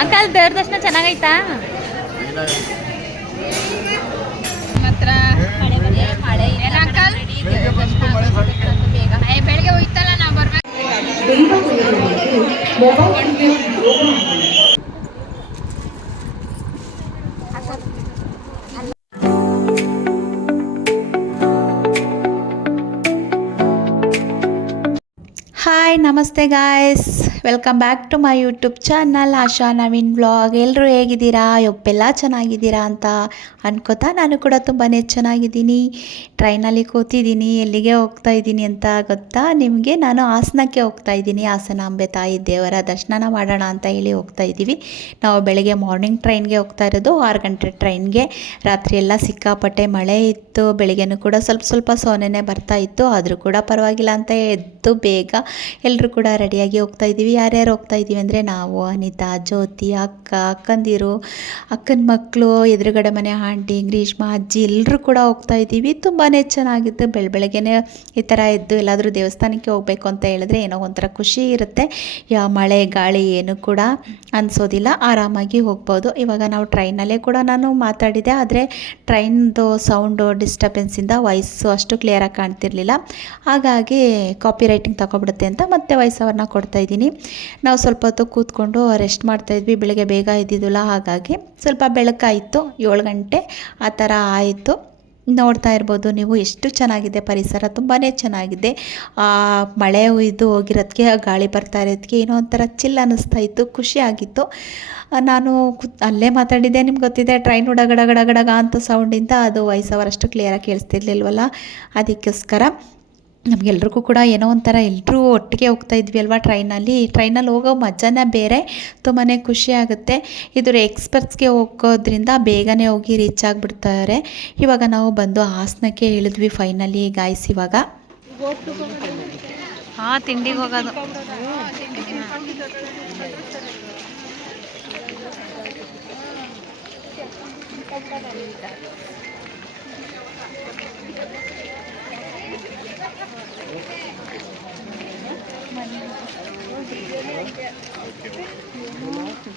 Uncle ದೇವ್ರ ದರ್ಶನ ಚೆನ್ನಾಗೈತಾ? ಹತ್ರ ಏನ್ ಅಂಕಲ್? ಏ, ಬೆಳಗ್ಗೆ ಹೋಯ್ತಲ್ಲ ನಾವು ಬರ್ಬೇಕು. ಹಾಯ್ ನಮಸ್ತೆ guys welcome back to my YouTube channel Asha Naveen blog ಎಲ್ಲರೂ ಹೇಗಿದ್ದೀರಾ? ಒಬ್ಬೆಲ್ಲ ಚೆನ್ನಾಗಿದ್ದೀರಾ ಅಂತ ಅನ್ಕೋತಾ ನಾನು ಕೂಡ ತುಂಬಾ ಚೆನ್ನಾಗಿದ್ದೀನಿ. ಟ್ರೈನಲ್ಲಿ ಕೂತಿದ್ದೀನಿ, ಎಲ್ಲಿಗೆ ಹೋಗ್ತಾ ಇದ್ದೀನಿ ಅಂತ ಗೊತ್ತಾ? ನಿಮಗೆ ನಾನು ಹಾಸನಕ್ಕೆ ಹೋಗ್ತಾ ಇದ್ದೀನಿ. ಹಾಸನಾಂಬೆ ತಾಯಿ ದೇವರ ದರ್ಶನ ಮಾಡೋಣ ಅಂತ ಹೇಳಿ ಹೋಗ್ತಾ ಇದ್ದೀವಿ. ನಾವು ಬೆಳಗ್ಗೆ ಮಾರ್ನಿಂಗ್ ಟ್ರೈನ್ಗೆ ಹೋಗ್ತಾ ಇರೋದು. ಆರು ಗಂಟೆ ಟ್ರೈನ್ಗೆ ರಾತ್ರಿ ಎಲ್ಲ ಸಿಕ್ಕಾಪಟ್ಟೆ ಮಳೆ ಇತ್ತು. ಬೆಳಿಗ್ಗೆನೂ ಕೂಡ ಸ್ವಲ್ಪ ಸ್ವಲ್ಪ ಸೋನೆನೇ ಬರ್ತಾ ಇತ್ತು. ಆದರೂ ಕೂಡ ಪರವಾಗಿಲ್ಲ ಅಂತ ಎದ್ದು ಬೇಗ ಎಲ್ಲರೂ ಕೂಡ ರೆಡಿಯಾಗಿ ಹೋಗ್ತಾ ಇದ್ದೀವಿ. ಯಾರ್ಯಾರು ಹೋಗ್ತಾ ಇದ್ದೀವಿ ಅಂದರೆ ನಾವು, ಅನಿತಾ, ಜ್ಯೋತಿ, ಅಕ್ಕ, ಅಕ್ಕಂದಿರು, ಅಕ್ಕನ ಮಕ್ಕಳು ಎದುರುಗಡೆ ಮನೆ ಆಂಟಿ, ಗ್ರೀಷ್ಮ, ಅಜ್ಜಿ ಎಲ್ಲರೂ ಕೂಡ ಹೋಗ್ತಾ ಇದ್ದೀವಿ ತುಂಬಾ ಚೆನ್ನಾಗಿತ್ತು. ಬೆಳ ಬೆಳಗ್ಗೆನೆ ಈ ಥರ ಎದ್ದು ಎಲ್ಲಾದರೂ ದೇವಸ್ಥಾನಕ್ಕೆ ಹೋಗಬೇಕು ಅಂತ ಹೇಳಿದ್ರೆ ಏನೋ ಒಂಥರ ಖುಷಿ ಇರುತ್ತೆ. ಯಾವ ಮಳೆ, ಗಾಳಿ ಏನು ಕೂಡ ಅನಿಸೋದಿಲ್ಲ. ಆರಾಮಾಗಿ ಹೋಗ್ಬೋದು. ಇವಾಗ ನಾವು ಟ್ರೈನಲ್ಲೇ ಕೂಡ ನಾನು ಮಾತಾಡಿದೆ. ಆದರೆ ಟ್ರೈನ್ದು ಸೌಂಡು, ಡಿಸ್ಟರ್ಬೆನ್ಸಿಂದ ವಾಯ್ಸು ಅಷ್ಟು ಕ್ಲಿಯರಾಗಿ ಕಾಣ್ತಿರ್ಲಿಲ್ಲ. ಹಾಗಾಗಿ ಕಾಪಿ ರೈಟಿಂಗ್ ತಗೊಬಿಡುತ್ತೆ ಅಂತ ಮತ್ತೆ ವಾಯ್ಸ್ ಕೊಡ್ತಾ ಇದ್ದೀನಿ. ನಾವು ಸ್ವಲ್ಪ ಹೊತ್ತು ಕೂತ್ಕೊಂಡು ರೆಸ್ಟ್ ಮಾಡ್ತಾಯಿದ್ವಿ ಬೆಳಗ್ಗೆ ಬೇಗ ಇದ್ದಿದ್ದಿಲ್ಲ ಹಾಗಾಗಿ. ಸ್ವಲ್ಪ ಬೆಳಕಾಯಿತು ಏಳು ಗಂಟೆ, ಆ ಥರ ಆಯಿತು. ನೋಡ್ತಾ ಇರ್ಬೋದು ನೀವು ಎಷ್ಟು ಚೆನ್ನಾಗಿದೆ ಪರಿಸರ ತುಂಬಾ ಚೆನ್ನಾಗಿದೆ. ಆ ಮಳೆ ಇದು ಹೋಗಿರೋದಕ್ಕೆ ಗಾಳಿ ಬರ್ತಾ ಇರೋದಕ್ಕೆ ಏನೋ ಒಂಥರ ಚಿಲ್ ಅನ್ನಿಸ್ತಾ ಇತ್ತು ಖುಷಿಯಾಗಿತ್ತು ನಾನು ಅಲ್ಲೇ ಮಾತಾಡಿದ್ದೆ, ನಿಮ್ಗೆ ಗೊತ್ತಿದೆ ಟ್ರೈನ್ ಗಡ ಗಡ ಗಡಗ ಅಂತ ಸೌಂಡಿಂದ ಅದು ವಾಯ್ಸ್ ಅವರಷ್ಟು ಕ್ಲಿಯರಾಗಿ ಕೇಳಿಸ್ತಿರ್ಲಿಲ್ವಲ್ಲ? ಅದಕ್ಕೋಸ್ಕರ. ನಮಗೆಲ್ರಿಗೂ ಕೂಡ ಏನೋ ಒಂಥರ ಎಲ್ಲರೂ ಒಟ್ಟಿಗೆ ಹೋಗ್ತಾ ಇದ್ವಿ ಅಲ್ವಾ ಟ್ರೈನಲ್ಲಿ. ಟ್ರೈನಲ್ಲಿ ಹೋಗೋ ಮಜಾನೇ ಬೇರೆ ತುಂಬಾ ಖುಷಿ ಆಗುತ್ತೆ. ಇದು ಎಕ್ಸ್ಪರ್ಟ್ಸ್ಗೆ ಹೋಗೋದ್ರಿಂದ ಬೇಗನೆ ಹೋಗಿ ರೀಚ್ ಆಗಿಬಿಡ್ತಾರೆ. ಇವಾಗ ನಾವು ಬಂದು ಹಾಸನಕ್ಕೆ ಇಳಿದ್ವಿ ಫೈನಲಿ ಗಾಯ್ಸ್ ಇವಾಗ. ಹಾಂ ತಿಂಡಿಗೆ ಹೋಗೋದು.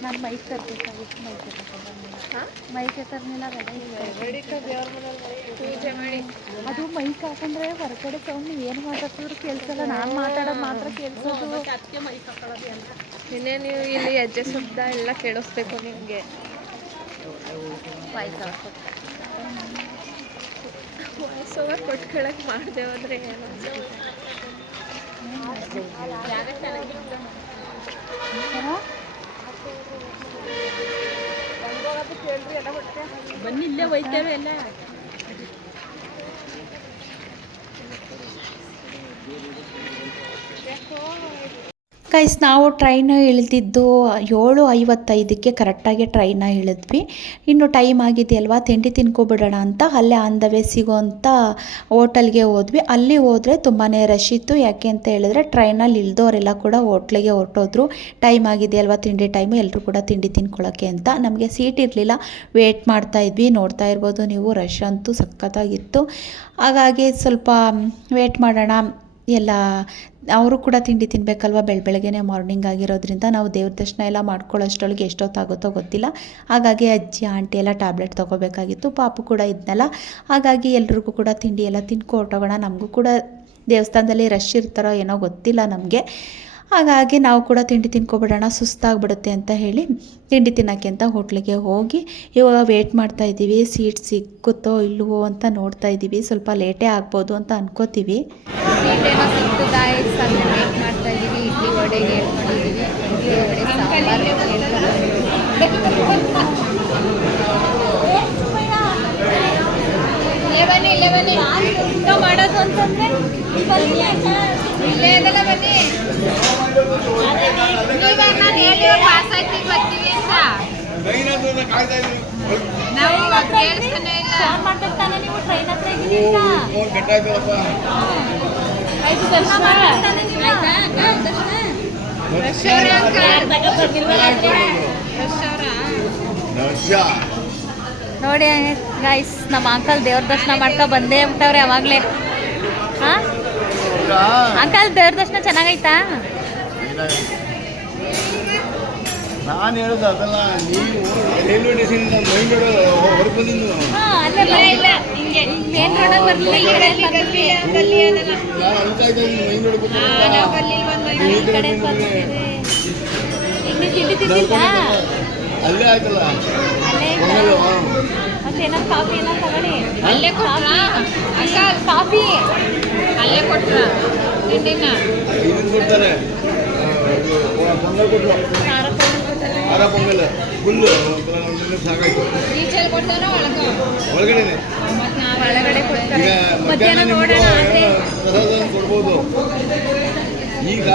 ನಾನು ಮೈಕ್ ತರಬೇಕಾಗಿತ್ತು ಮೈಕ್ ಮೈಕ್ ತರಲಿಲ್ಲ ಪೂಜೆ ಮಾಡಿ ಅದು ಮೈಕ್ ಹಾಕೊಂಡ್ರೆ ಹೊರಗಡೆ ಸೌಂಡ್ ಏನು ಮಾತಾಡ್ತಿದ್ರು ಕೇಳಿಸಲ್ಲ. ನಾನು ಮಾತಾಡೋದು ಮಾತ್ರ ಕೇಳಿಸೋದು. ನಿನ್ನೆ ನೀವು ಇಲ್ಲಿ ಹೆಜ್ಜೆ ಶಬ್ದ ಎಲ್ಲ ಕೇಳಿಸ್ಬೇಕು ನಿಮಗೆ. ಮೈಕ್ ವಾಯ್ಸ್ ಓವರ್ ಕೊಟ್ಕೊಳಕ್ ಮಾಡ್ದೆ ಹೋದ್ರೆ ಏನು? ಬನ್ನಿ ಇಲ್ಲೇ ಹೋಯ್ತೇವೆ ಎಲ್ಲ ಗೈಸ್ ನಾವು ಟ್ರೈನ್ ಇಳಿದಿದ್ದು ಏಳು ಐವತ್ತೈದಕ್ಕೆ ಕರೆಕ್ಟಾಗಿ ಟ್ರೈನ ಇಳಿದ್ವಿ. ಇನ್ನು ಟೈಮ್ ಆಗಿದೆಯಲ್ವಾ? ತಿಂಡಿ ತಿನ್ಕೊಬಿಡೋಣ ಅಂತ ಅಲ್ಲೇ ಆನ್ ದ ವೇ ಸಿಗೋಂಥ ಹೋಟೆಲ್ಗೆ ಹೋದ್ವಿ. ಅಲ್ಲಿ ಹೋದರೆ ತುಂಬಾ ರಶ್ ಇತ್ತು. ಯಾಕೆ ಅಂತ ಹೇಳಿದ್ರೆ ಟ್ರೈನಲ್ಲಿ ಇಲ್ದೋರೆಲ್ಲ ಕೂಡ ಹೋಟ್ಲಿಗೆ ಹೊರಟೋದ್ರು. ಟೈಮ್ ಆಗಿದೆ ಅಲ್ವಾ ತಿಂಡಿ ಟೈಮು ಎಲ್ಲರೂ ಕೂಡ ತಿಂಡಿ ತಿನ್ಕೊಳ್ಳೋಕ್ಕೆ ಅಂತ. ನಮಗೆ ಸೀಟ್ ಇರಲಿಲ್ಲ. ವೇಟ್ ಮಾಡ್ತಾ ಇದ್ವಿ. ನೋಡ್ತಾ ಇರ್ಬೋದು ನೀವು. ರಶ್ ಅಂತೂ ಸಖತ್ತಾಗಿತ್ತು. ಹಾಗಾಗಿ ಸ್ವಲ್ಪ ವೇಟ್ ಮಾಡೋಣ. ಎಲ್ಲ, ಅವರು ಕೂಡ ತಿಂಡಿ ತಿನ್ನಬೇಕಲ್ವ ಬೆಳ, ಬೆಳಗ್ಗೆನೆ ಮಾರ್ನಿಂಗ್ ಆಗಿರೋದ್ರಿಂದ ನಾವು ದೇವ್ರ ದರ್ಶನ ಎಲ್ಲ ಮಾಡ್ಕೊಳ್ಳೋಷ್ಟೊಳಗೆ ಎಷ್ಟೊತ್ತಾಗುತ್ತೋ ಗೊತ್ತಿಲ್ಲ. ಹಾಗಾಗಿ ಅಜ್ಜಿ, ಆಂಟಿ ಎಲ್ಲ ಟ್ಯಾಬ್ಲೆಟ್ ತೊಗೋಬೇಕಾಗಿತ್ತು. ಪಾಪು ಕೂಡ ಇದ್ನಲ್ಲ. ಹಾಗಾಗಿ ಎಲ್ರಿಗೂ ಕೂಡ ತಿಂಡಿ ಎಲ್ಲ ತಿನ್ಕೊ, ಹೊರ್ಟೋಗೋಣ. ನಮಗೂ ಕೂಡ ದೇವಸ್ಥಾನದಲ್ಲಿ ರಶ್ ಇರ್ತಾರೋ ಏನೋ ಗೊತ್ತಿಲ್ಲ ನಮಗೆ. ಹಾಗಾಗಿ ನಾವು ಕೂಡ ತಿಂಡಿ ತಿನ್ಕೊಬಿಡೋಣ, ಸುಸ್ತಾಗ್ಬಿಡುತ್ತೆ ಅಂತ ಹೇಳಿ ತಿಂಡಿ ತಿನ್ನೋಕ್ಕೆ ಅಂತ ಹೋಟ್ಲಿಗೆ ಹೋಗಿ ಇವಾಗ ವೇಟ್ ಮಾಡ್ತಾ ಇದ್ದೀವಿ. ಸೀಟ್ ಸಿಕ್ಕುತ್ತೋ ಇಲ್ಲವೋ ಅಂತ ನೋಡ್ತಾ ಇದ್ದೀವಿ. ಸ್ವಲ್ಪ ಲೇಟೇ ಆಗ್ಬೋದು ಅಂತ ಅನ್ಕೋತೀವಿ ಸೀಟೇನೋ ಸಿಕ್ತು ಗಾಯ್ಸ್ ಅಲ್ಲಿ ವೇಟ್ ಮಾಡ್ತಾ ಇದೀವಿ ಇಡ್ಲಿ ವಡೆಗೆ ಹೇಳ್ಕೊಂಡಿದೀವಿ ಇಡ್ಲಿ ವಡೆ ಸಾಂಬಾರು ಇಲ್ಲೇ ಬನ್ನಿ ಇಲ್ಲೇ ಬನ್ನಿ ಊಟ ಮಾಡೋದು ಅಂತಂದ್ರೆ ಇಲ್ಲೇ ಇದೆಲ್ಲ ಬನ್ನಿ ನೀವೇ ನಾನು ಹೇಳಿ ಪಾಸ್ ಆಯ್ತು ಬರ್ತೀವಿ ಅಂತ ನಾವು ಇವಾಗ ಕೇಳಿಸ್ತಾನೆ ಇಲ್ಲ ಆಯ್ತು ದರ್ಶನ ಆಯ್ತಾ ದರ್ಶನ ನೋಡಿ ಗೈಸ್ ನಮ್ಮ ಅಂಕಲ್ ದೇವ್ರ ದರ್ಶನ ಮಾಡ್ಕೊ ಬಂದೇ ಬಿಟ್ಟವ್ರೆ ಅವಾಗ್ಲೇ. ಹಾ? ಅಂಕಲ್ ದೇವ್ರ ದರ್ಶನ ಚೆನ್ನಾಗೈತಾ? ನಾನು ಹೇಳೋದು ಅದಲ್ಲ ನೀವು ರೈಲ್ವೆ ಸ್ಟೇಷನ್ ಮೈಂಡ್ ಹೊರಗೆ ಬಂದಿದ್ದು ಹಾಂ ಅಲ್ಲೇ ಮೇನ್ ನಾನು ಅಳ್ತಾ ಇದ್ದೀನಿ ಆಯ್ತಲ್ಲ? ಕಾಫಿ ಅಲ್ಲೇ ಕಾಫಿ. ಅಲ್ಲೇ. ಕೊಟ್ರ? ತಿಂಡಿನ? ಕೊಡ್ತಾರೆ. ಕೊಟ್ಟರು ಖಾರ ಪೊಂಗಲ್ ಫುಲ್ಲು ಸಾಕಾಯ್ತು. ಒಳಗಡೆನೆ. ಒಳಗಡೆ ಈಗ ಮಧ್ಯಾಹ್ನ ಪ್ರಸಾದ ಕೊಡ್ಬೋದು. ಈಗ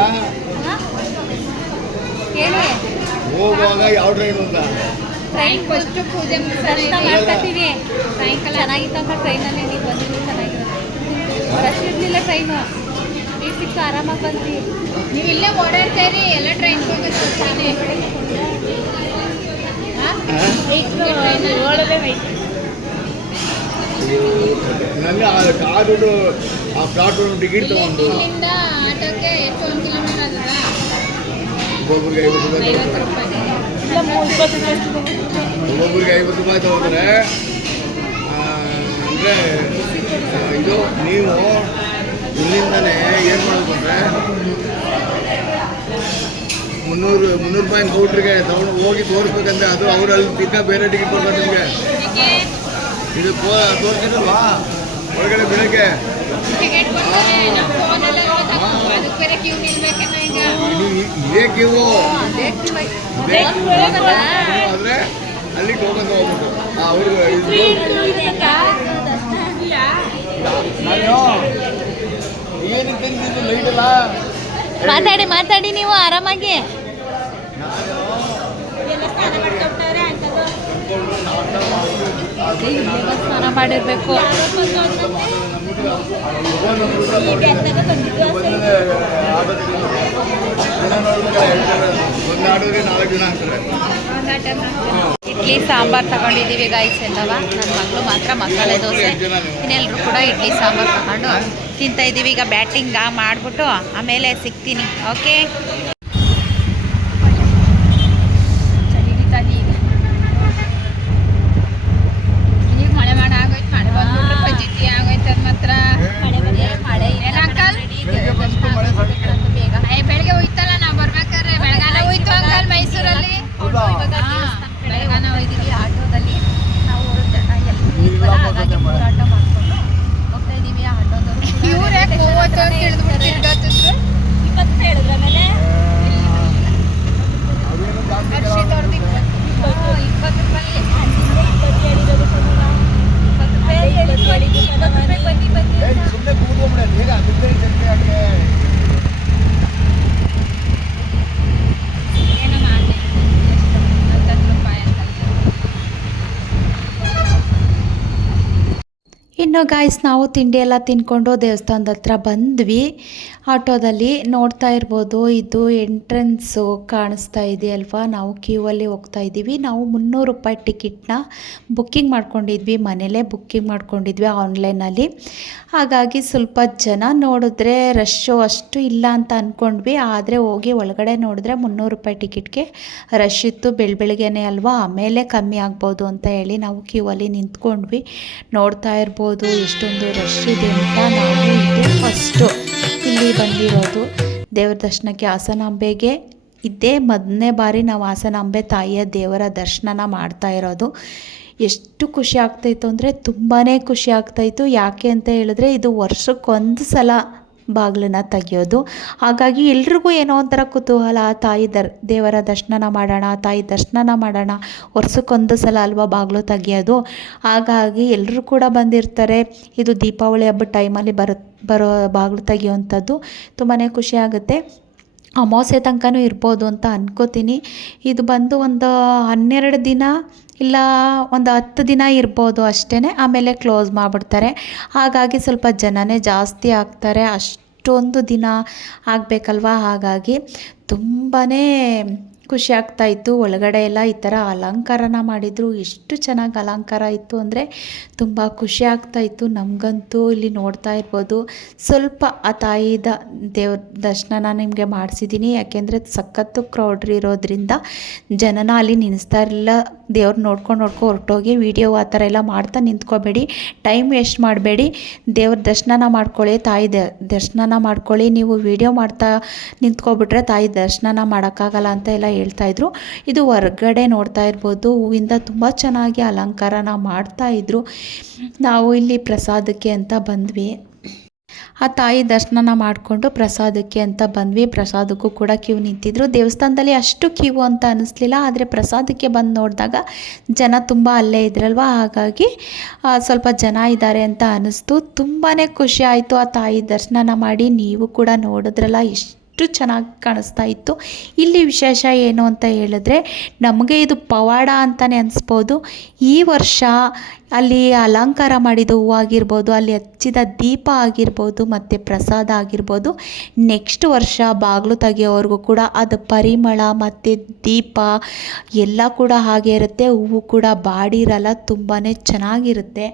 ಹೋಗುವಾಗ ಯಾವ ಟ್ರೈನ್ ಅಂತ ಟ್ರೈನ್ ಫಸ್ಟ್ ಪೂಜೆ ಮಾಡ್ಕೊತೀವಿ ಸಾಯಂಕಾಲ ಚೆನ್ನಾಗಿತ್ತು ಅಂತ ಟ್ರೈನಲ್ಲಿ ನೀವು ಬಂದಿದ್ದು ಚೆನ್ನಾಗಿರುತ್ತೆ. ರಶ್ ಇರಲಿಲ್ಲ ಟ್ರೈನು ಸಿಕ್ತು ಆರಾಮಾಗಿ ಬಂದ್ರಿ. ನೀವು ಇಲ್ಲೇ ಓಡಾಡ್ತೀರಿ ಎಲ್ಲ ಟ್ರೈನ್ ನನ್ನ ಆ ಕಾರು ಆ ಪ್ಲಾಟ್ಫಾರ್ಮ್ ಟಿಕೆಟ್ ತಗೊಂಡು. ಆಟೋಕ್ಕೆ ಎಷ್ಟು ಒಂದು ಕಿಲೋಮೀಟರ್ ಅದಲ್ಲ ಒಬ್ಬೊಬ್ರಿಗೆ ಐವತ್ತು ರೂಪಾಯಿ ಒಬ್ಬೊಬ್ರಿಗೆ ಐವತ್ತು ರೂಪಾಯಿ ತಗೊಂಡ್ರೆ ಅಂದರೆ ಇದು ನೀವು ಇಲ್ಲಿಂದನೇ ಏನು ಅಂದರೆ ಮುನ್ನೂರು ಮುನ್ನೂರು ರೂಪಾಯಿ ಕೌಟ್ರಿಗೆ ತಗೊಂಡು ಹೋಗಿ ತೋರಿಸ್ಬೇಕಂದ್ರೆ ಅದು ಅವ್ರು ಅಲ್ಲಿ ತಿಕ್ಕ ಬೇರೆ ಟಿಕೆಟ್ ಕೊಡ್ತಾರೆ ನಿಮಗೆ. ಇದು ತೋರಿಸಿಲ್ವಾ ಒಳಗಡೆ ಬೆಳಗ್ಗೆ. ಇದು ಕ್ಯೂ? ಆದರೆ ಅಲ್ಲಿಗೆ ಹೋಗೋದು ಹೋಗ್ಬಿಟ್ಟು. ಆ, ಮಾತಾಡಿ ಮಾತಾಡಿ ನೀವು ಆರಾಮಾಗಿ. ಸ್ನಾನ ಮಾಡಿರ್ಬೇಕು. ಇಡ್ಲಿ ಸಾಂಬಾರ್ ತಗೊಂಡಿದ್ದೀವಿ ಗಾಯ್ಸ್ ಎಲ್ಲವ. ನನ್ನ ಮಗಳು ಮಾತ್ರ ಮಸಾಲೆ ದೋಸೆ. ಇನ್ನೆಲ್ಲರೂ ಕೂಡ ಇಡ್ಲಿ ಸಾಂಬಾರ್ ತಗೊಂಡು ತಿಂತಾ ಇದ್ದೀವಿ ಈಗ ಬ್ಯಾಟಿಂಗ್ ಮಾಡಿಬಿಟ್ಟು ಆಮೇಲೆ ಸಿಗ್ತೀನಿ ಓಕೆ? ಆಟೋದಲ್ಲಿ. ನಾವು ಮೂರು ಆಟೋ ಮಾಡ್ಕೊಂಡು ಹೋಗ್ತಾ ಇದೀವಿ ಆ ಇವ್ರೇ ಮೂವತ್ತು ಅಂತ ಇಪ್ಪತ್ತು ಹೇಳಿದ್ರ ಹರ್ಷಿತ್ ಅವ್ರದ್ದು ಇಪ್ಪತ್ತು. ರೂಪಾಯಿ. ಇಪ್ಪತ್ತು ರೂಪಾಯಿ ಇಪ್ಪತ್ತು ರೂಪಾಯಿ ಬನ್ನಿ ಬನ್ನಿ ಸುಮ್ನೆ ಕೂತ್ಕೊಂಡ್ಬಿಡಿ ಬೇಗ ಬಿದ್ದರೆ ಚಟ್ನಿ ಹಾಕಿ ಏನೋ ಮಾಡಿದೆ ಎಷ್ಟು ಹತ್ತತ್ತು ರೂಪಾಯಿ ಅಂತ ಇನ್ನು ಗಾಯ್ಸ್ ನಾವು ತಿಂಡಿ ಎಲ್ಲ ತಿನ್ಕೊಂಡು ದೇವಸ್ಥಾನದ ಹತ್ರ ಬಂದ್ವಿ. ಆಟೋದಲ್ಲಿ ನೋಡ್ತಾ ಇರ್ಬೋದು, ಇದು ಎಂಟ್ರೆನ್ಸು ಕಾಣಿಸ್ತಾ ಇದೆ ಅಲ್ವಾ? ನಾವು ಕ್ಯೂ ಅಲ್ಲಿ ಹೋಗ್ತಾ ಇದ್ದೀವಿ. ನಾವು ಮುನ್ನೂರು ರೂಪಾಯಿ ಟಿಕೆಟ್ನ ಬುಕ್ಕಿಂಗ್ ಮಾಡ್ಕೊಂಡಿದ್ವಿ, ಮನೇಲೇ ಬುಕ್ಕಿಂಗ್ ಮಾಡ್ಕೊಂಡಿದ್ವಿ ಆನ್ಲೈನಲ್ಲಿ. ಹಾಗಾಗಿ ಸ್ವಲ್ಪ ಜನ ನೋಡಿದ್ರೆ ರಶ್ಶು ಅಷ್ಟು ಇಲ್ಲ ಅಂತ ಅಂದ್ಕೊಂಡ್ವಿ ಆದರೆ ಹೋಗಿ ಒಳಗಡೆ ನೋಡಿದ್ರೆ ಮುನ್ನೂರು ರೂಪಾಯಿ ಟಿಕೆಟ್ಗೆ ರಶ್ ಇತ್ತು. ಬೆಳ ಬೆಳಗ್ಗೆನೆ ಅಲ್ವಾ? ಆಮೇಲೆ ಕಮ್ಮಿ ಆಗ್ಬೋದು ಅಂತ ಹೇಳಿ ನಾವು ಕ್ಯೂ ಅಲ್ಲಿ ನಿಂತ್ಕೊಂಡ್ವಿ. ನೋಡ್ತಾ ಇರ್ಬೋದು, ಎಷ್ಟೊಂದು ರಶ್ ಇದೆ ಅಂತ. ನಾವು ಇದೇ ಫಸ್ಟು ಇಲ್ಲಿ ಬಂದಿರೋದು. ದೇವ್ರ ದರ್ಶನಕ್ಕೆ ಹಾಸನಾಂಬೆಗೆ ಇದೇ ಮೊದಲನೇ ಬಾರಿ ನಾವು ಹಾಸನಾಂಬೆ ತಾಯಿಯ ದೇವರ ದರ್ಶನನ ಮಾಡ್ತಾ ಇರೋದು. ಎಷ್ಟು ಖುಷಿ ಆಗ್ತಾಯಿತ್ತು ಅಂದರೆ ತುಂಬಾ ಖುಷಿ ಆಗ್ತಾಯಿತ್ತು ಯಾಕೆ ಅಂತ ಹೇಳಿದ್ರೆ ಇದು ವರ್ಷಕ್ಕೊಂದು ಸಲ ಬಾಗಿಲನ್ನ ತೆಗೆಯೋದು. ಹಾಗಾಗಿ ಎಲ್ರಿಗೂ ಏನೋ ಒಂಥರ ಕುತೂಹಲ, ತಾಯಿ ದರ್, ದೇವರ ದರ್ಶನನ ಮಾಡೋಣ, ತಾಯಿ ದರ್ಶನನ ಮಾಡೋಣ, ವರ್ಷಕ್ಕೊಂದು ಸಲ ಅಲ್ವಾ ಬಾಗಿಲು ತೆಗೆಯೋದು. ಹಾಗಾಗಿ ಎಲ್ಲರೂ ಕೂಡ ಬಂದಿರ್ತಾರೆ. ಇದು ದೀಪಾವಳಿ ಹಬ್ಬದ ಟೈಮಲ್ಲಿ ಬರೋ ಬರೋ ಬಾಗಿಲು ತೆಗೆಯುವಂಥದ್ದು ತುಂಬಾ ಖುಷಿ ಆಗುತ್ತೆ. ಅಮಾವಾಸ್ಯೆ ತನಕನೂ ಇರ್ಬೋದು ಅಂತ ಅಂದ್ಕೋತೀನಿ ಇದು ಬಂದು ಒಂದು ಹನ್ನೆರಡು ದಿನ ಇಲ್ಲ ಒಂದು ಹತ್ತು ದಿನ ಇರ್ಬೋದು ಅಷ್ಟೇ ಆಮೇಲೆ ಕ್ಲೋಸ್ ಮಾಡಿಬಿಡ್ತಾರೆ. ಹಾಗಾಗಿ ಸ್ವಲ್ಪ ಜನನೇ ಜಾಸ್ತಿ ಆಗ್ತಾರೆ. ಅಷ್ಟೊಂದು ದಿನ ಆಗಬೇಕಲ್ವಾ? ಹಾಗಾಗಿ ತುಂಬಾ ಖುಷಿ ಆಗ್ತಾ ಇತ್ತು ಒಳಗಡೆ ಎಲ್ಲ ಈ ಥರ ಅಲಂಕಾರನ ಮಾಡಿದರು. ಎಷ್ಟು ಚೆನ್ನಾಗಿ ಅಲಂಕಾರ ಇತ್ತು ಅಂದರೆ ತುಂಬ ಖುಷಿ ಆಗ್ತಾ ಇತ್ತು ನಮಗಂತೂ ಇಲ್ಲಿ ನೋಡ್ತಾ ಇರ್ಬೋದು. ಸ್ವಲ್ಪ ಆ ತಾಯಿದ ದೇವ್ರ ದರ್ಶನನ ನಿಮಗೆ ಮಾಡಿಸಿದ್ದೀನಿ ಯಾಕೆಂದರೆ ಸಖತ್ತು ಕ್ರೌಡ್ ಇರೋದ್ರಿಂದ ಜನನ ಅಲ್ಲಿ ನಿಲ್ಲಿಸ್ತಾ ಇರಲಿಲ್ಲ. ದೇವ್ರು ನೋಡ್ಕೊಂಡು ನೋಡ್ಕೊಂಡು ಹೊರಟೋಗಿ ವಿಡಿಯೋ ಆ ಥರ ಎಲ್ಲ ಮಾಡ್ತಾ ನಿಂತ್ಕೋಬೇಡಿ. ಟೈಮ್ ವೇಸ್ಟ್ ಮಾಡಬೇಡಿ. ದೇವ್ರ ದರ್ಶನನ ಮಾಡ್ಕೊಳ್ಳಿ, ತಾಯಿ ದ, ದರ್ಶನನ ಮಾಡ್ಕೊಳ್ಳಿ. ನೀವು ವೀಡಿಯೋ ಮಾಡ್ತಾ ನಿಂತ್ಕೊಬಿಟ್ರೆ ತಾಯಿ ದರ್ಶನ ಮಾಡೋಕ್ಕಾಗಲ್ಲ ಅಂತ ಎಲ್ಲ ಹೇಳ್ತಾಯಿದ್ರು ಇದು ಹೊರಗಡೆ ನೋಡ್ತಾ ಇರ್ಬೋದು. ಹೂವಿಂದ ತುಂಬ ಚೆನ್ನಾಗಿ ಅಲಂಕಾರನ ಮಾಡ್ತಾ ಇದ್ರು. ನಾವು ಇಲ್ಲಿ ಪ್ರಸಾದಕ್ಕೆ ಅಂತ ಬಂದ್ವಿ. ಆ ತಾಯಿ ದರ್ಶನ ಮಾಡಿಕೊಂಡು ಪ್ರಸಾದಕ್ಕೆ ಅಂತ ಬಂದ್ವಿ. ಪ್ರಸಾದಕ್ಕೂ ಕೂಡ ಕ್ಯೂ ನಿಂತಿದ್ರು. ದೇವಸ್ಥಾನದಲ್ಲಿ ಅಷ್ಟು ಕ್ಯೂ ಅಂತ ಅನ್ನಿಸ್ಲಿಲ್ಲ ಆದರೆ ಪ್ರಸಾದಕ್ಕೆ ಬಂದು ನೋಡಿದಾಗ ಜನ ತುಂಬ ಅಲ್ಲೇ ಇದ್ರಲ್ವ? ಹಾಗಾಗಿ ಸ್ವಲ್ಪ ಜನ ಇದ್ದಾರೆ ಅಂತ ಅನ್ನಿಸ್ತು ತುಂಬಾ ಖುಷಿ ಆಯಿತು ಆ ತಾಯಿ ದರ್ಶನ ಮಾಡಿ. ನೀವು ಕೂಡ ನೋಡಿದ್ರಲ್ಲ ಎಷ್ಟು ಚೆನ್ನಾಗಿ ಕಾಣಿಸ್ತಾ ಇತ್ತು. ಇಲ್ಲಿ ವಿಶೇಷ ಏನು ಅಂತ ಹೇಳಿದ್ರೆ ನಮಗೆ ಇದು ಪವಾಡ ಅಂತಲೇ ಅನಿಸ್ಬೋದು. ಈ ವರ್ಷ ಅಲ್ಲಿ ಅಲಂಕಾರ ಮಾಡಿದ ಹೂವಾಗಿರ್ಬೋದು ಅಲ್ಲಿ ಹಚ್ಚಿದ ದೀಪ ಆಗಿರ್ಬೋದು, ಮತ್ತು ಪ್ರಸಾದ ಆಗಿರ್ಬೋದು ನೆಕ್ಸ್ಟ್ ವರ್ಷ ಬಾಗಿಲು ತೆಗೆಯೋವರೆಗೂ ಕೂಡ ಅದು ಪರಿಮಳ ಮತ್ತು ದೀಪ ಎಲ್ಲ ಕೂಡ ಹಾಗೆ ಇರುತ್ತೆ. ಹೂವು ಕೂಡ ಬಾಡಿರಲ್ಲ ತುಂಬಾ ಚೆನ್ನಾಗಿರುತ್ತೆ.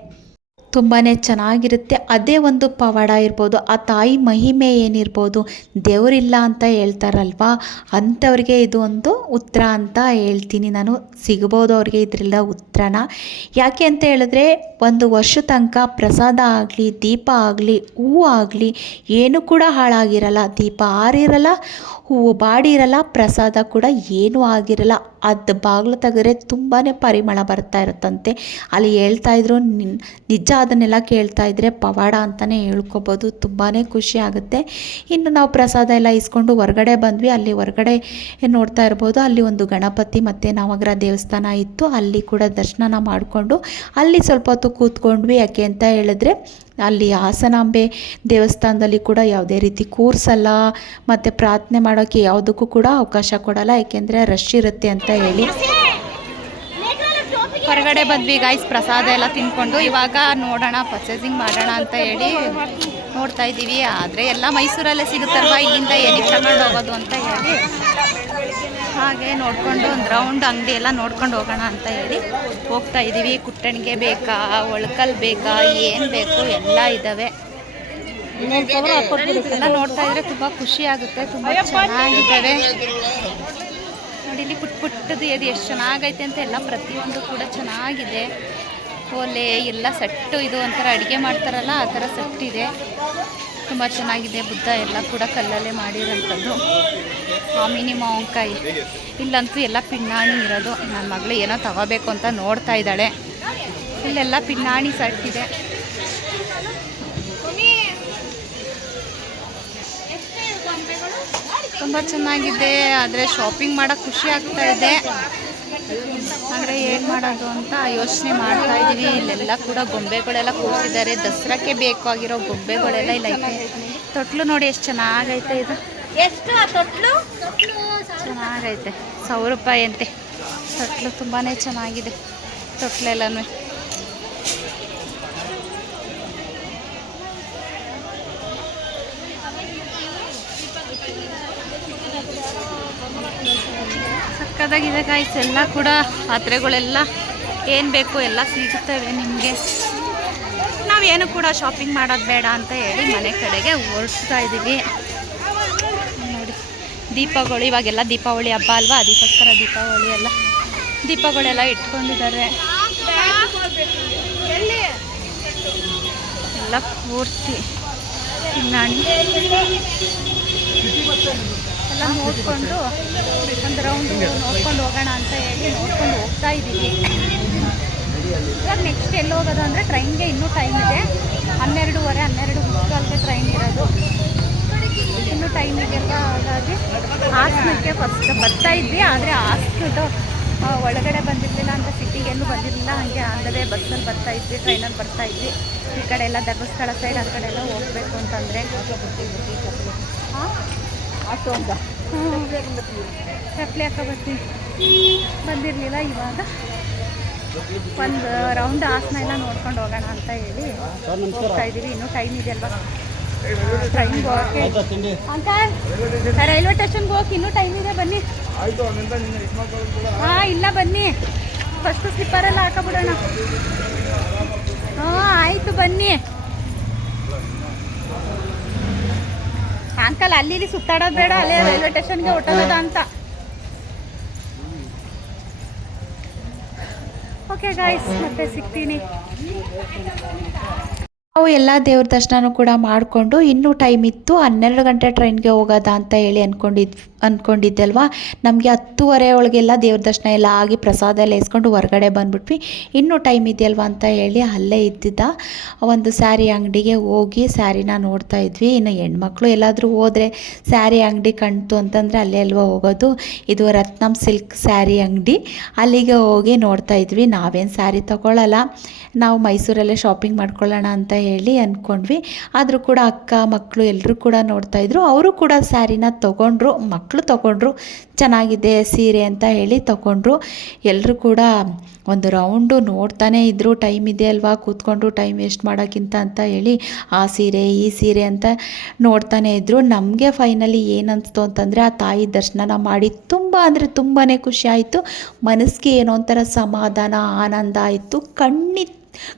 ತುಂಬಾ ಚೆನ್ನಾಗಿರುತ್ತೆ. ಅದೇ ಒಂದು ಪವಾಡ ಇರ್ಬೋದು, ಆ ತಾಯಿ ಮಹಿಮೆ ಏನಿರ್ಬೋದು, ದೇವರಿಲ್ಲ ಅಂತ ಹೇಳ್ತಾರಲ್ವಾ? ಅಂಥವ್ರಿಗೆ ಇದು ಒಂದು ಉತ್ತರ ಅಂತ ಹೇಳ್ತೀನಿ ನಾನು. ಸಿಗ್ಬೋದು ಅವ್ರಿಗೆ ಇದರಿಂದ ಉತ್ತರನ. ಯಾಕೆ ಅಂತ ಹೇಳಿದ್ರೆ, ಒಂದು ವರ್ಷ ತನಕ ಪ್ರಸಾದ ಆಗಲಿ, ದೀಪ ಆಗಲಿ ಹೂ ಆಗಲಿ, ಏನು ಕೂಡ ಹಾಳಾಗಿರಲ್ಲ. ದೀಪ ಆರಿರಲ್ಲ, ಹೂವು ಬಾಡಿರಲ್ಲ, ಪ್ರಸಾದ ಕೂಡ ಏನೂ ಆಗಿರಲ್ಲ. ಅದು ಬಾಗಿಲು ತೆಗೆದ್ರೆ ತುಂಬಾ ಪರಿಮಳ ಬರ್ತಾ ಇರುತ್ತಂತೆ. ಅಲ್ಲಿ ಹೇಳ್ತಾ ಇದ್ರು, ನಿನ್- ನಿಜ ಅದನ್ನೆಲ್ಲ ಕೇಳ್ತಾ ಇದ್ದರೆ ಪವಾಡ ಅಂತಲೇ ಹೇಳ್ಕೊಬೋದು ತುಂಬಾ ಖುಷಿ ಆಗುತ್ತೆ. ಇನ್ನು ನಾವು ಪ್ರಸಾದ ಎಲ್ಲ ಇಸ್ಕೊಂಡು ಹೊರಗಡೆ ಬಂದ್ವಿ. ಅಲ್ಲಿ ಹೊರಗಡೆ ನೋಡ್ತಾ ಇರ್ಬೋದು. ಅಲ್ಲಿ ಒಂದು ಗಣಪತಿ ಮತ್ತು ನವಗ್ರಹ ದೇವಸ್ಥಾನ ಇತ್ತು. ಅಲ್ಲಿ ಕೂಡ ದರ್ಶನ ಮಾಡಿಕೊಂಡು ಅಲ್ಲಿ ಸ್ವಲ್ಪ ಹೊತ್ತು ಕೂತ್ಕೊಂಡ್ವಿ. ಯಾಕೆ ಅಂತ ಹೇಳಿದ್ರೆ, ಅಲ್ಲಿ ಹಾಸನಾಂಬೆ ದೇವಸ್ಥಾನದಲ್ಲಿ ಕೂಡ ಯಾವುದೇ ರೀತಿ ಕೂರ್ಸಲ್ಲ, ಮತ್ತು ಪ್ರಾರ್ಥನೆ ಮಾಡೋಕ್ಕೆ ಯಾವುದಕ್ಕೂ ಕೂಡ ಅವಕಾಶ ಕೊಡಲ್ಲ. ಯಾಕೆಂದರೆ ರಶ್ ಇರುತ್ತೆ ಅಂತ ಹೇಳಿ. ಹೊರಗಡೆ ಬಂದ್ವಿ ಗಾಯ್ಸ್ ಪ್ರಸಾದ ಎಲ್ಲ ತಿನ್ಕೊಂಡು. ಇವಾಗ ನೋಡೋಣ ಪರ್ಚೇಸಿಂಗ್ ಮಾಡೋಣ ಅಂತ ಹೇಳಿ ನೋಡ್ತಾ ಇದ್ದೀವಿ. ಆದರೆ ಎಲ್ಲ ಮೈಸೂರಲ್ಲೇ ಸಿಗುತ್ತಲ್ವ? ಇಲ್ಲಿಂದ ಎಲ್ಲಿ ತಗೊಂಡು ಹೋಗೋದು ಅಂತ ಹೇಳಿ. ಹಾಗೆ ನೋಡ್ಕೊಂಡು ಒಂದು ರೌಂಡ್ ಅಂಗಡಿ ಎಲ್ಲ ನೋಡ್ಕೊಂಡು ಹೋಗೋಣ ಅಂತ ಹೇಳಿ ಹೋಗ್ತಾ ಇದ್ದೀವಿ. ಕುಟ್ಟಣಿಗೆ ಬೇಕಾ, ಒಳ್ಕಲ್ ಬೇಕಾ, ಏನು ಬೇಕು, ಎಲ್ಲ ಇದ್ದಾವೆ ಎಲ್ಲ ನೋಡ್ತಾ ಇದ್ರೆ ತುಂಬ ಖುಷಿ ಆಗುತ್ತೆ, ತುಂಬ ಚೆನ್ನಾಗಿದ್ದಾವೆ. ಇಲ್ಲಿ ಪುಟ್ ಪುಟ್ಟದು ಅದು ಎಷ್ಟು ಚೆನ್ನಾಗೈತೆ ಅಂತ ಎಲ್ಲ ಪ್ರತಿಯೊಂದು ಕೂಡ ಚೆನ್ನಾಗಿದೆ. ಓಲೆ ಎಲ್ಲ ಸೆಟ್ಟು ಇದು ಒಂಥರ ಅಡುಗೆ ಮಾಡ್ತಾರಲ್ಲ, ಆ ಥರ ಸೆಟ್ ಇದೆ ತುಂಬ ಚೆನ್ನಾಗಿದೆ ಬುದ್ಧ ಎಲ್ಲ ಕೂಡ ಕಲ್ಲಲ್ಲೇ ಮಾಡಿರೋಂಥದ್ದು. ಮಾಮಿನಿ ಮಾವಂಕಾಯಿ ಇಲ್ಲಂತೂ ಎಲ್ಲ ಪಿಣ್ಣಾಣಿ ಇರೋದು. ನನ್ನ ಮಗಳು ಏನೋ ತಗೋಬೇಕು ಅಂತ ನೋಡ್ತಾ ಇದ್ದಾಳೆ. ಇಲ್ಲೆಲ್ಲ ಪಿಣ್ಣಾಣಿ ಸೆಟ್ ತುಂಬ ಚೆನ್ನಾಗಿದೆ ಆದರೆ ಶಾಪಿಂಗ್ ಮಾಡೋಕ್ಕೆ ಖುಷಿ ಆಗ್ತಾ ಇದೆ. ಆದರೆ ಏನು ಮಾಡೋದು ಅಂತ ಯೋಚನೆ ಮಾಡ್ತಾ ಇದ್ದೀವಿ. ಇಲ್ಲೆಲ್ಲ ಕೂಡ ಗೊಂಬೆಗಳೆಲ್ಲ ಕೂರಿಸಿದ್ದಾರೆ. ದಸರಾಕ್ಕೆ ಬೇಕಾಗಿರೋ ಗೊಂಬೆಗಳೆಲ್ಲ ಇಲ್ಲ. ಐತೆ ತೊಟ್ಲು ನೋಡಿ ಎಷ್ಟು ಚೆನ್ನಾಗೈತೆ ಇದು. ಎಷ್ಟು ತೊಟ್ಲು? ಚೆನ್ನಾಗೈತೆ. ಸಾವಿರ ರೂಪಾಯಿ ಅಂತೆ. ತೊಟ್ಲು ತುಂಬಾ ಚೆನ್ನಾಗಿದೆ. ತೊಟ್ಲೆಲ್ಲನೂ. ಸಕ್ಕದಾಗಿದೆ ಗಾಯ್ಸ್ ಎಲ್ಲ ಕೂಡ, ಪಾತ್ರೆಗಳೆಲ್ಲ ಏನು ಬೇಕು ಎಲ್ಲ ಸಿಗುತ್ತವೆ ನಿಮಗೆ. ನಾವೇನು ಕೂಡ ಶಾಪಿಂಗ್ ಮಾಡೋದು ಬೇಡ ಅಂತ ಹೇಳಿ ಮನೆ ಕಡೆಗೆ ಓಡಿಸ್ತಾ ಇದ್ದೀವಿ. ನೋಡಿ, ದೀಪಗಳು, ಇವಾಗೆಲ್ಲ ದೀಪಾವಳಿ ಹಬ್ಬ ಅಲ್ವಾ? ಅದಕ್ಕೋಸ್ಕರ ದೀಪಾವಳಿ ಎಲ್ಲ ದೀಪಗಳೆಲ್ಲ ಇಟ್ಕೊಂಡಿದ್ದಾರೆ. ಎಲ್ಲ ಪೂರ್ತಿ ನಾನು ಎಲ್ಲ ನೋಡಿಕೊಂಡು ಒಂದು ರೌಂಡ್ ನೋಡ್ಕೊಂಡು ಹೋಗೋಣ ಅಂತ ಹೇಳಿ ನೋಡ್ಕೊಂಡು ಹೋಗ್ತಾ ಇದ್ದೀವಿ. ಇವಾಗ ನೆಕ್ಸ್ಟ್ ಎಲ್ಲಿ ಹೋಗೋದು ಅಂದರೆ ಟ್ರೈನ್ಗೆ ಇನ್ನೂ ಟೈಮ್ ಇದೆ. ಹನ್ನೆರಡೂವರೆ ಹನ್ನೆರಡು ಮುಕ್ಕಾಲ್ಗೆ ಟ್ರೈನ್ ಇರೋದು. ಇನ್ನೂ ಟೈಮ್ ಇದೆ ಹಾಗಾಗಿ ಹಾಸನಕ್ಕೆ ಫಸ್ಟ್ ಬರ್ತಾ ಇದ್ವಿ. ಆದರೆ ಹಾಸನದ್ದು ಆ, ಒಳಗಡೆ ಬಂದಿರಲಿಲ್ಲ ಅಂತ ಸಿಟಿಗೆ ಎಲ್ಲೂ ಬಂದಿರಲಿಲ್ಲ. ಹಾಗೆ ಆಗದೆ ಬಸ್ಸಲ್ಲಿ ಬರ್ತಾ ಇದ್ವಿ ಟ್ರೈನಲ್ಲಿ ಬರ್ತಾ ಇದ್ವಿ. ಈ ಕಡೆ ಎಲ್ಲ ಧರ್ಮಸ್ಥಳ ಸೈಡ್ ಆ ಕಡೆ ಎಲ್ಲ ಹೋಗಬೇಕು ಅಂತಂದರೆ. ಚಪ್ಪಲಿ ಹಾಕ ಬರ್ತೀವಿ ಬಂದಿರಲಿಲ್ಲ ಇವಾಗ. ಒಂದು ರೌಂಡ್ ಆಸನ ಎಲ್ಲ ನೋಡ್ಕೊಂಡು ಹೋಗೋಣ ಅಂತ ಹೇಳಿ. ಹೋಗ್ತಾ ಇದ್ದೀವಿ ಇನ್ನೂ ಟೈಮ್ ಇದೆ ಅಲ್ವಾ? ಟ್ರೈನ್ಗೆ ಹೋಗಕ್ಕೆ? ರೈಲ್ವೆ ಸ್ಟೇಷನ್ಗೆ ಹೋಗಿ ಇನ್ನೂ ಟೈಮ್ ಇದೆ. ಬನ್ನಿ. ಹಾಂ, ಇಲ್ಲ ಬನ್ನಿ. ಫಸ್ಟ್ ಸ್ಲಿಪ್ಪರೆಲ್ಲ ಹಾಕೋಬಿಡೋಣ. ಹಾಂ, ಆಯಿತು ಬನ್ನಿ. ಅಂಕಲ್ ಅಲ್ಲಿ ಇಲ್ಲಿ ಸುತ್ತಾಡೋದು ಬೇಡ ಅಲ್ಲೇ ರೈಲ್ವೆ ಸ್ಟೇಷನ್ಗೆ ಹೊಟ್ಟೋದ ಅಂತ. ಓಕೆ ಗಾಯ್ಸ್ ಮತ್ತೆ ಸಿಗ್ತೀನಿ. ನಾವು ಎಲ್ಲ ದೇವ್ರ ದರ್ಶನನೂ ಕೂಡ ಮಾಡಿಕೊಂಡು ಇನ್ನೂ ಟೈಮ್ ಇತ್ತು, ಹನ್ನೆರಡು ಗಂಟೆ ಟ್ರೈನ್ಗೆ ಹೋಗೋದ ಅಂತ ಹೇಳಿ ಅಂದ್ಕೊಂಡಿದ್ ಅಂದ್ಕೊಂಡಿದ್ದೆ ಅಲ್ವಾ ನಮಗೆ ಹತ್ತುವರೆ ಒಳಗೆಲ್ಲ ದೇವ್ರ ದರ್ಶನ ಎಲ್ಲ ಆಗಿ ಪ್ರಸಾದ ಎಲ್ಲ ಇಸ್ಕೊಂಡು ಹೊರಗಡೆ ಬಂದ್ಬಿಟ್ವಿ. ಇನ್ನೂ ಟೈಮ್ ಇದೆಯಲ್ವಾ ಅಂತ ಹೇಳಿ ಅಲ್ಲೇ ಇದ್ದಿದ್ದ ಒಂದು ಸ್ಯಾರಿ ಅಂಗಡಿಗೆ ಹೋಗಿ ಸ್ಯಾರಿನ ನೋಡ್ತಾ ಇದ್ವಿ. ಇನ್ನು ಹೆಣ್ಮಕ್ಳು ಎಲ್ಲಾದರೂ ಹೋದರೆ ಸ್ಯಾರಿ ಅಂಗಡಿ ಕಣ್ತು ಅಂತಂದರೆ ಅಲ್ಲೇ ಅಲ್ವಾ ಹೋಗೋದು. ಇದು ರತ್ನಂ ಸಿಲ್ಕ್ ಸ್ಯಾರಿ ಅಂಗಡಿ. ಅಲ್ಲಿಗೆ ಹೋಗಿ ನೋಡ್ತಾ ಇದ್ವಿ. ನಾವೇನು ಸ್ಯಾರಿ ತೊಗೊಳ್ಳಲ್ಲ ನಾವು ಮೈಸೂರಲ್ಲೇ ಶಾಪಿಂಗ್ ಮಾಡ್ಕೊಳ್ಳೋಣ ಅಂತ ಹೇಳಿ ಅಂದ್ಕೊಂಡ್ವಿ ಆದರೂ ಕೂಡ ಅಕ್ಕ ಮಕ್ಕಳು ಎಲ್ಲರೂ ಕೂಡ ನೋಡ್ತಾಯಿದ್ರು ಅವರು ಕೂಡ ಸ್ಯಾರಿನ ತೊಗೊಂಡ್ರು ಮಕ್ಕಳು ತೊಗೊಂಡ್ರು. ಚೆನ್ನಾಗಿದೆ ಸೀರೆ ಅಂತ ಹೇಳಿ ತೊಗೊಂಡ್ರು. ಎಲ್ಲರೂ ಕೂಡ ಒಂದು ರೌಂಡು ನೋಡ್ತಾನೇ ಇದ್ದರು ಟೈಮ್ ಇದೆ ಅಲ್ವಾ? ಕೂತ್ಕೊಂಡು ಟೈಮ್ ವೇಸ್ಟ್ ಮಾಡೋಕ್ಕಿಂತ ಅಂತ ಹೇಳಿ ಆ ಸೀರೆ, ಈ ಸೀರೆ ಅಂತ ನೋಡ್ತಾನೇ ಇದ್ದರು ನಮಗೆ ಫೈನಲಿ ಏನು ಅಂತಂದರೆ ಆ ತಾಯಿ ದರ್ಶನ ಮಾಡಿ ತುಂಬ ಅಂದರೆ ತುಂಬಾ ಖುಷಿ ಆಯಿತು. ಮನಸ್ಸಿಗೆ ಏನೋ ಒಂಥರ ಸಮಾಧಾನ, ಆನಂದ ಆಯಿತು. ಕಣ್ಣಿ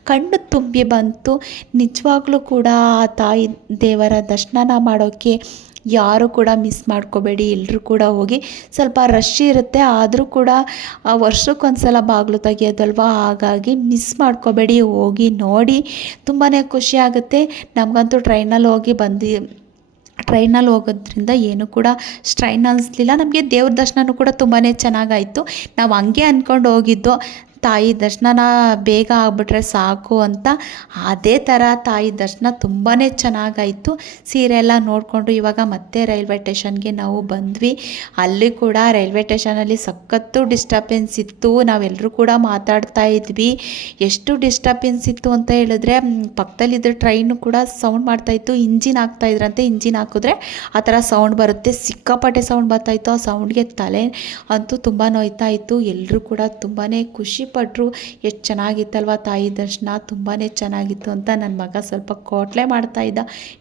ಕಣ್ಣು ತುಂಬಿ ಬಂತು. ನಿಜವಾಗ್ಲೂ ಕೂಡ ಆ ತಾಯಿ ದೇವರ ದರ್ಶನ ಮಾಡೋಕ್ಕೆ ಯಾರು ಕೂಡ ಮಿಸ್ ಮಾಡ್ಕೋಬೇಡಿ. ಎಲ್ಲರೂ ಕೂಡ ಹೋಗಿ ಸ್ವಲ್ಪ ರಶ್ ಇರುತ್ತೆ. ಆದರೂ ಕೂಡ ಆ ವರ್ಷಕ್ಕೊಂದ್ಸಲ ಬಾಗಿಲು ತೆಗಿಯೋದಲ್ವ? ಹಾಗಾಗಿ ಮಿಸ್ ಮಾಡ್ಕೋಬೇಡಿ. ಹೋಗಿ ನೋಡಿ. ತುಂಬಾ ಖುಷಿ ಆಗುತ್ತೆ. ನಮಗಂತೂ ಟ್ರೈನಲ್ಲಿ ಹೋಗಿ ಬಂದು ಟ್ರೈನಲ್ಲಿ ಹೋಗೋದ್ರಿಂದ ಏನು ಕೂಡ ಸ್ಟ್ರೈನ್ ಅನ್ನಿಸ್ಲಿಲ್ಲ ನಮಗೆ ದೇವ್ರ ದರ್ಶನನೂ ಕೂಡ ತುಂಬಾ ಚೆನ್ನಾಗಾಯಿತು. ನಾವು ಹಂಗೆ ಅಂದ್ಕೊಂಡು ಹೋಗಿದ್ದು. ತಾಯಿ ದರ್ಶನ ಬೇಗ ಆಗ್ಬಿಟ್ರೆ ಸಾಕು ಅಂತ ಅದೇ ಥರ ತಾಯಿ ದರ್ಶನ ತುಂಬಾ ಚೆನ್ನಾಗಾಯಿತು. ಸೀರೆ ಎಲ್ಲ ನೋಡಿಕೊಂಡು ಇವಾಗ ಮತ್ತೆ ರೈಲ್ವೆ ಸ್ಟೇಷನ್ಗೆ ನಾವು ಬಂದ್ವಿ. ಅಲ್ಲಿ ಕೂಡ ರೈಲ್ವೆ ಸ್ಟೇಷನಲ್ಲಿ ಸಖತ್ತು ಡಿಸ್ಟರ್ಬೆನ್ಸ್ ಇತ್ತು. ನಾವೆಲ್ಲರೂ ಕೂಡ ಮಾತಾಡ್ತಾ ಇದ್ವಿ. ಎಷ್ಟು ಡಿಸ್ಟರ್ಬೆನ್ಸ್ ಇತ್ತು ಅಂತ ಹೇಳಿದ್ರೆ ಪಕ್ಕದಲ್ಲಿದ್ದ ಟ್ರೈನು ಕೂಡ ಸೌಂಡ್ ಮಾಡ್ತಾಯಿತ್ತು ಇಂಜಿನ್ ಹಾಕ್ತಾಯಿದ್ರಂತೆ ಇಂಜಿನ್ ಹಾಕಿದ್ರೆ ಆ ಥರ ಸೌಂಡ್ ಬರುತ್ತೆ. ಸಿಕ್ಕಾಪಟ್ಟೆ ಸೌಂಡ್ ಬರ್ತಾಯಿತ್ತು ಆ ಸೌಂಡ್ಗೆ ತಲೆ ಅಂತೂ ತುಂಬ ನೋಯ್ತಾ ಇತ್ತು. ಎಲ್ಲರೂ ಕೂಡ ತುಂಬಾ ಖುಷಿ ಪಟ್ಟರು ಎಷ್ಟು ಚೆನ್ನಾಗಿತ್ತಲ್ವ ತಾಯಿ ದರ್ಶನ ತುಂಬಾ ಚೆನ್ನಾಗಿತ್ತು ಅಂತ ನನ್ನ ಮಗ ಸ್ವಲ್ಪ ಕೋಟ್ಲೆ ಮಾಡ್ತಾ ಇದ್ದ.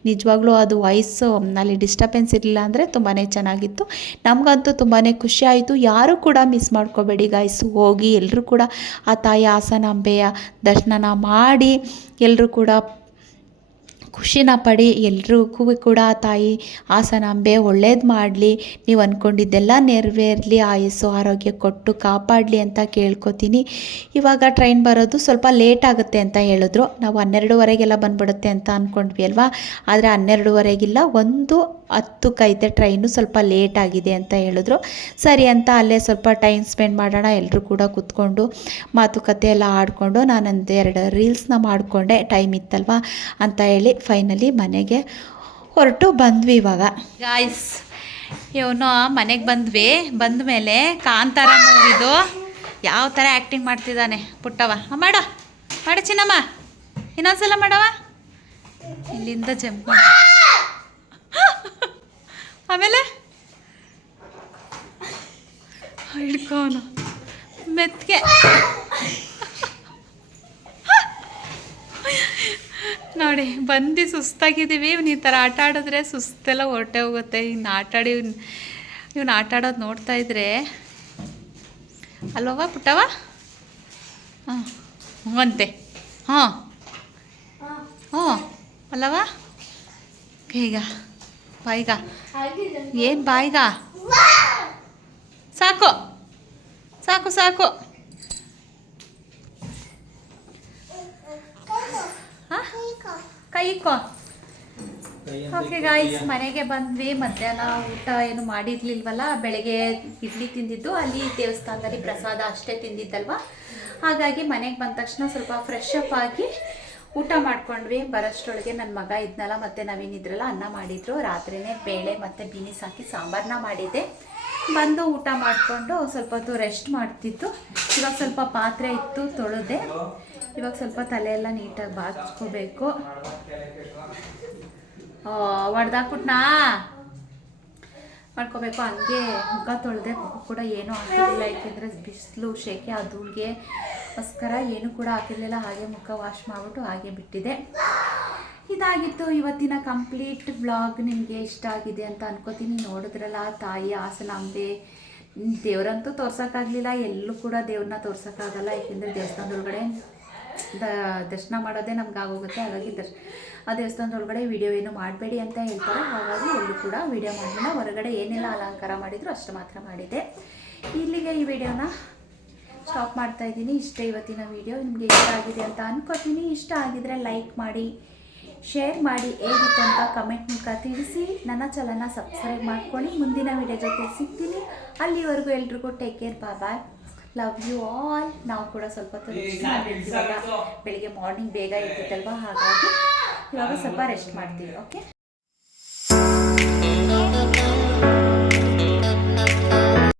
ನಿಜವಾಗ್ಲೂ ಅದು ವಾಯ್ಸು ಅಲ್ಲಿ ಡಿಸ್ಟರ್ಬೆನ್ಸ್ ಇರಲಿಲ್ಲ ಅಂದರೆ ತುಂಬಾ ಚೆನ್ನಾಗಿತ್ತು. ನಮಗಂತೂ ತುಂಬಾ ಖುಷಿ ಆಯಿತು. ಯಾರೂ ಕೂಡ ಮಿಸ್ ಮಾಡ್ಕೋಬೇಡಿ ಗಾಯ್ಸು ಹೋಗಿ ಎಲ್ಲರೂ ಕೂಡ ಆ ತಾಯಿ ಆಸನಾಂಬೆಯ ದರ್ಶನ ಮಾಡಿ ಎಲ್ಲರೂ ಕೂಡ ಖುಷಿನ ಪಡಿ ಎಲ್ರಿಗೂ ಕೂಡ ತಾಯಿ ಅಂಬೆ, ಒಳ್ಳೇದು ಮಾಡಲಿ. ನೀವು ಅಂದ್ಕೊಂಡಿದ್ದೆಲ್ಲ ನೆರವೇರಲಿ. ಆಯಸ್ಸು ಆರೋಗ್ಯ ಕೊಟ್ಟು ಕಾಪಾಡಲಿ ಅಂತ ಕೇಳ್ಕೊತೀನಿ. ಇವಾಗ ಟ್ರೈನ್ ಬರೋದು ಸ್ವಲ್ಪ ಲೇಟ್ ಆಗುತ್ತೆ ಅಂತ ಹೇಳಿದ್ರು. ನಾವು ಹನ್ನೆರಡುವರೆಗೆಲ್ಲ ಬಂದ್ಬಿಡುತ್ತೆ ಅಂತ ಅಂದ್ಕೊಂಡ್ವಿ ಅಲ್ವಾ? ಆದರೆ ಹನ್ನೆರಡುವರೆಗಿಲ್ಲ, ಒಂದು ಹತ್ತಕ್ಕೈತೆ ಟ್ರೈನು ಸ್ವಲ್ಪ ಲೇಟ್ ಆಗಿದೆ ಅಂತ ಹೇಳಿದ್ರು. ಸರಿ ಅಂತ ಅಲ್ಲೇ ಸ್ವಲ್ಪ ಟೈಮ್ ಸ್ಪೆಂಡ್ ಮಾಡೋಣ ಎಲ್ಲರೂ ಕೂಡ ಕೂತ್ಕೊಂಡು ಮಾತುಕತೆ ಎಲ್ಲ ಆಡಿಕೊಂಡು ನಾನೊಂದು ಎರಡು ರೀಲ್ಸ್ನ ಮಾಡಿಕೊಂಡೆ ಟೈಮ್ ಇತ್ತಲ್ವ ಅಂತ ಹೇಳಿ ಫೈನಲಿ ಮನೆಗೆ ಹೊರಟು ಬಂದ್ವಿ ಇವಾಗ. ಗಾಯ್ಸ್ ಇವನು ಮನೆಗೆ ಬಂದ್ವಿ, ಬಂದ ಮೇಲೆ ಕಾಂತಾರ ಮೂವಿದು ಯಾವ ಥರ ಆ್ಯಕ್ಟಿಂಗ್ ಮಾಡ್ತಿದ್ದಾನೆ ಪುಟ್ಟವ ಮಾಡು ಮಾಡು ಚಿನ್ನಮ್ಮ. ಇನ್ನೊಂದ್ಸಲ ಮಾಡವ ಇಲ್ಲಿಂದ ಜಂಪ್ ಮಾಡು. ಆಮೇಲೆ? ಹಿಡ್ಕೋನು. ಮೆತ್ಗೆ. ನೋಡಿ, ಬಂದು ಸುಸ್ತಾಗಿದ್ದೀವಿ. ಇವ್ನು ಈ ಥರ ಆಟ ಆಡಿದ್ರೆ ಸುಸ್ತೆಲ್ಲ ಹೊರಟೆ ಹೋಗುತ್ತೆ. ಇನ್ನು ಆಟಾಡಿ ಇವ್ನು ಆಟ ಆಡೋದು ನೋಡ್ತಾ ಇದ್ರೆ ಅಲ್ವವ ಪುಟ್ಟವ ಹಾಂ ಅಂತೆ ಹಾಂ. ಹ್ಞೂ ಅಲ್ಲವಾ ಈಗ ಬಾಯಿಗ? ಏನು ಬಾಯಿಗ? ಸಾಕು. ಸಾಕು ಸಾಕು. ಕೈಕೋ ಓಕೆ ಗಾಯ್ಸ್ ಮನೆಗೆ ಬಂದ್ವಿ. ಮಧ್ಯಾಹ್ನ ಊಟ ಏನು ಮಾಡಿರ್ಲಿಲ್ವಲ್ಲ ಬೆಳಗ್ಗೆ ಇಡ್ಲಿ ತಿಂದಿದ್ದು. ಅಲ್ಲಿ ದೇವಸ್ಥಾನದಲ್ಲಿ ಪ್ರಸಾದ ಅಷ್ಟೇ ತಿಂದಿದ್ದಲ್ವ? ಹಾಗಾಗಿ ಮನೆಗೆ ಬಂದ ತಕ್ಷಣ ಸ್ವಲ್ಪ ಫ್ರೆಶ್ ಅಪ್ ಆಗಿ ಊಟ ಮಾಡ್ಕೊಂಡ್ವಿ ಬರೋಷ್ಟರೊಳಗೆ ನನ್ನ ಮಗ ಇದ್ನಲ್ಲ, ಮತ್ತು ನಾವೇನಿದ್ರಲ್ಲ ಅನ್ನ ಮಾಡಿದ್ರು. ರಾತ್ರಿನೇ ಬೇಳೆ ಮತ್ತು ಬೀನಿಸ್ ಹಾಕಿ ಸಾಂಬಾರನ್ನ ಮಾಡಿದ್ದೆ. ಬಂದು ಊಟ ಮಾಡಿಕೊಂಡು ಸ್ವಲ್ಪ ಹೊತ್ತು ರೆಸ್ಟ್ ಮಾಡ್ತಿತ್ತು. ಇವಾಗ ಸ್ವಲ್ಪ ಪಾತ್ರೆ ಇತ್ತು, ತೊಳೆದೆ. ಇವಾಗ ಸ್ವಲ್ಪ ತಲೆ ಎಲ್ಲ ನೀಟಾಗಿ ಬಾಚ್ಕೋಬೇಕು. ಒಡೆದಾಕ್ಬಿಟ್ನಾ? ಮಾಡ್ಕೋಬೇಕು. ಹಂಗೆ ಮುಖ ತೊಳೆದೆ ಕೂಡ ಏನೂ ಆಗ್ತಿಲ್ಲ ಏಕೆಂದರೆ ಬಿಸಿಲು, ಶೆಕೆ ಆ ಧೂಳಿಗೆಗೋಸ್ಕರ ಏನು ಕೂಡ ಹಾಕಿರಲಿಲ್ಲ, ಹಾಗೆ ಮುಖ ವಾಶ್ ಮಾಡಿಬಿಟ್ಟು ಹಾಗೆ ಬಿಟ್ಟಿದೆ. ಇದಾಗಿತ್ತು ಇವತ್ತಿನ ಕಂಪ್ಲೀಟ್ ಬ್ಲಾಗ್ ನಿಮಗೆ ಇಷ್ಟ ಆಗಿದೆ ಅಂತ ಅನ್ಕೋತೀನಿ. ನೋಡಿದ್ರಲ್ಲ, ತಾಯಿ ಆಸನಾಂಬೆ ದೇವರಂತೂ ತೋರ್ಸೋಕ್ಕಾಗಲಿಲ್ಲ, ಎಲ್ಲೂ ಕೂಡ ದೇವ್ರನ್ನ ತೋರ್ಸೋಕ್ಕಾಗಲ್ಲ. ಏಕೆಂದರೆ ದೇವಸ್ಥಾನದೊಳಗಡೆ ದ, ದರ್ಶನ ಮಾಡೋದೇ ನಮ್ಗೆ ಆಗೋಗುತ್ತೆ. ಹಾಗಾಗಿ ದರ್ಶ, ಆ ದೇವಸ್ಥಾನದೊಳಗಡೆ ವಿಡಿಯೋ ಏನು ಮಾಡಬೇಡಿ ಅಂತ ಹೇಳ್ತಾರೆ. ಹಾಗಾಗಿ ಎಲ್ಲೂ ಕೂಡ ವಿಡಿಯೋ ಮಾಡಿಲ್ಲ ಹೊರಗಡೆ ಏನೆಲ್ಲ ಅಲಂಕಾರ ಮಾಡಿದ್ರು ಅಷ್ಟು ಮಾತ್ರ ಮಾಡಿದೆ. ಇಲ್ಲಿಗೆ ಈ ವಿಡಿಯೋನ ಸ್ಟಾಪ್ ಮಾಡ್ತಾ ಇದ್ದೀನಿ. ಇಷ್ಟೇ ಇವತ್ತಿನ ವಿಡಿಯೋ ನಿಮಗೆ ಇಷ್ಟ ಆಗಿದೆ ಅಂತ ಅನ್ಕೋತೀನಿ. ಇಷ್ಟ ಆಗಿದ್ರೆ ಲೈಕ್ ಮಾಡಿ ಶೇರ್ ಮಾಡಿ ಹೇಗಿತ್ತು ಅಂತ ಕಮೆಂಟ್ ಮೂಲಕ ತಿಳಿಸಿ. ನನ್ನ ಚಾನಲ್ನ ಸಬ್ಸ್ಕ್ರೈಬ್ ಮಾಡ್ಕೊಳ್ಳಿ ಮುಂದಿನ ವಿಡಿಯೋ ಜೊತೆ ಸಿಗ್ತೀನಿ. ಅಲ್ಲಿವರೆಗೂ ಎಲ್ರಿಗೂ take care bye bye love you all ನಾವು ಕೂಡ ಸ್ವಲ್ಪ ಹೊತ್ತು ಬೆಳಿಗ್ಗೆ ಮಾರ್ನಿಂಗ್ ಬೇಗ ಇರ್ತಿತ್ತಲ್ವ ಹಾಗಾಗಿ ಇವಾಗ ಸ್ವಲ್ಪ ರೆಸ್ಟ್ ಮಾಡ್ತೀವಿ. ಓಕೆ